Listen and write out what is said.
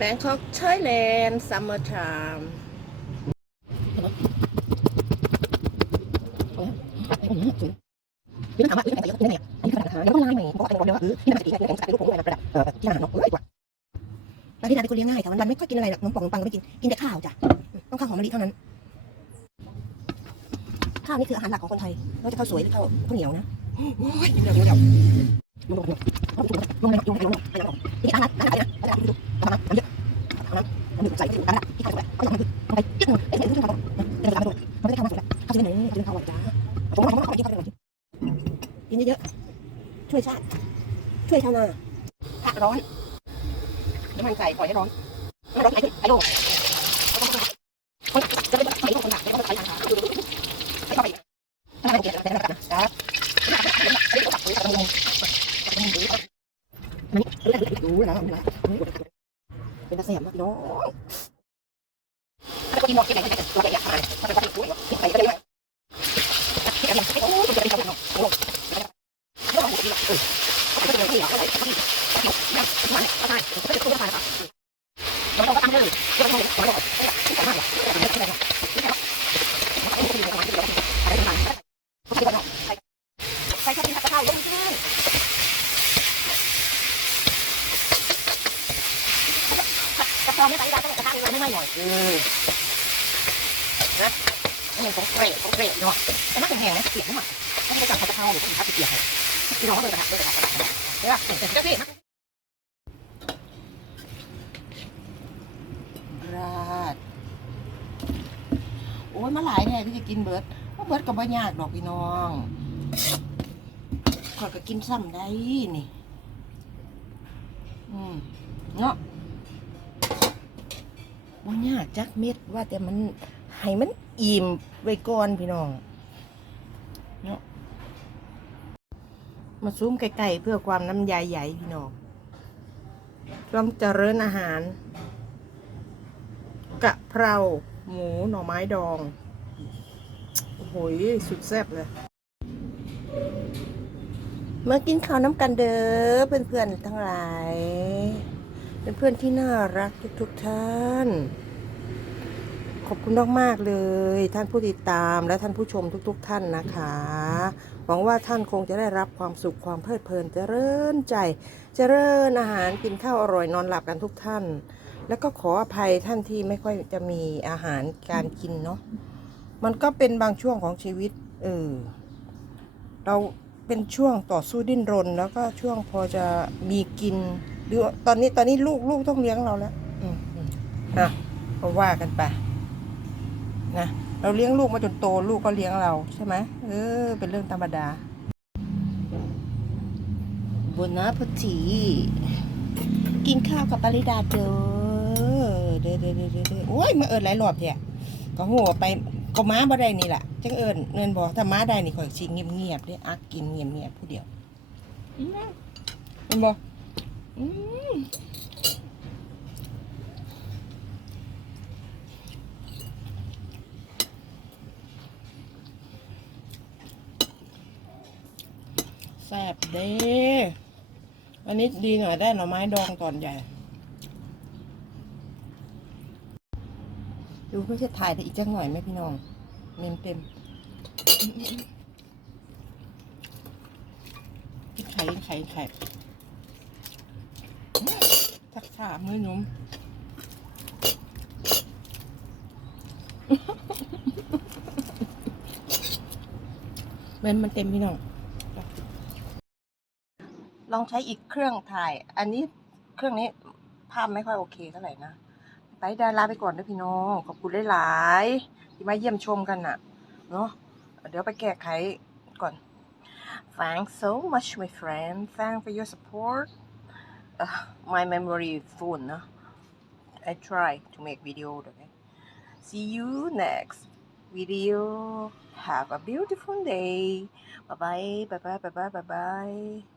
Bangkok Thailand summertime มีคนถามว่าเอ้ยแต่งแต่งเยอะแน่ๆนี่คืาปัญหาแล้วต้องไล่ใหม่เพราะแต่งหมดเลยว่าเออที่มันจะตีแค่แต่งสายรูปผมด้วยประดับเอ่อที่หาเนาะเอ้ยกว่าแล้วที่นาเป็นคนเลี้ยงง่ายแต่ะวันวันไม่ค่อยกินอะไรหรอกนมป่องนมปังก็ไม่กินกินแต่ข้าวจ้ะต้องข้าวหอมมะลิเท่านั้นข้าวนี่คืออาหารหลักของคนไทยนอกจากข้าวสวยหรือข้าวข้าวเหนียวนะโอ้ยเดี๋ยวเดี๋ยวเดี๋ยวลงลงลงลงลงลงลง ได้ข้าวมาสวยข้าวสวยไหนกินข้าวหวานจ้าผมว่าผมว่ากินข้าวหวานกินเยอะๆช่วยชาติช่วยชาวนาผักร้อนน้ำมันใส่ปล่อยให้ร้อนไม่ร้อนไอ้ไอ้โลกจะเป็นไอ้โลกคนหนักไม่ต้องใช้ทางขาดูดูไม่เข้าไปไม่ได้เกี่ยวกับแต่ละแบบนะครับมันดูแล้วดูแล้วเป็นตาแสบมากน้องถ้าคนกินหมดกินไหนก็จะตัวใหญ่ๆถ้าเป็นคนกินกินไปก็ได้ เนาะแต่น่าจะแหงนะเสียงหน่อยถ้าไม่ได้จับกระเพราหรือข้าวเสียง น้องเดินไปหเดินไาเดินไปเดี๋ยวเจ้าพี่ราดโอ้ยมาหลายแน่ที่จะกินเบิร์ดเบิร์ดก็บ่ยากดอกพี่น้องขอดก็กินซ้ำได้นี่ อืมเนาะบ่ยากจักเม็ดว่าแต่มันให้มันอิ่มไว้ก่อนพี่น้องเนาะ มาซูมไกลๆเพื่อความน้ำยายใหญ่พี่น้องต้องเจริญอาหาร กะเพราหมูหน่อไม้ดอง โอ้โหสุดแซ่บเลย มากินข้าวน้ำกันเด้อเพื่อนๆทั้งหลายเพื่อนๆที่น่ารักทุกๆท่าน ขอบคุณมากๆเลย ท่านผู้ติดตามและท่านผู้ชมทุก ๆ ท่านนะคะ หวังว่าท่านคงจะได้รับความสุขความเพลิดเพลินจเจริญใจจเจริญอาหารกินข้าวอร่อยนอนหลับกันทุกท่าน แล้วก็ขออภัยท่านที่ไม่ค่อยจะมีอาหารการกินเนาะมันก็เป็นบางช่วงของชีวิตเออเราเป็นช่วงต่อสู้ดิ้นรน แล้วก็ช่วงพอจะมีกินหรือตอนนี้ตอนนี้ลูกลูกต้องเลี้ยงเราแล้ว อืมอะว่ากันไปนะ เราเลี้ยงลูกมาจนโตลูกก็เลี้ยงเราใช่ไหมเออ เป็นเรื่องธรรมดาบนนะพุทธีกินข้าวกับปริดาเด้อเด้อเด้อเด้อเด้อเด้อโอ้ยมาเอิญหลายรอบเนี่ยก็หัวไปก็ม้าบ่ได้นี่แหละจังเอิญเงินบอกถ้าม้าได้นี่ข่อยชิงเงียบๆเด้ออักกินเงียบๆผู้เดียวอืมเห็นบ่อืม ซ่บเด้อันนี้ดีหน่อยได้หน่อไม้ดองตอนใหญ่ ดูก็จะถ่ายแต่อีกจังหน่อยไหมพี่น้อง เมมเต็มไข่ไข่ไข่ทักษามือหนุ่มเมมมันเต็มพี่น้อง ลองใช้อีกเครื่องถ่าย อันนี้เครื่องนี้ภาพไม่ค่อยโอเคเท่าไหร่นะ ไปดาลาไปก่อนนะพี่น้องขอบคุณหลายๆที่มาเยี่ยมชมกันน่ะ เนาะเดี๋ยวไปแก้ไขก่อน Thanks so much my friend Thanks for your support uh, My memory full นะ I try to make video okay See you next video Have a beautiful day Bye bye bye bye bye bye bye bye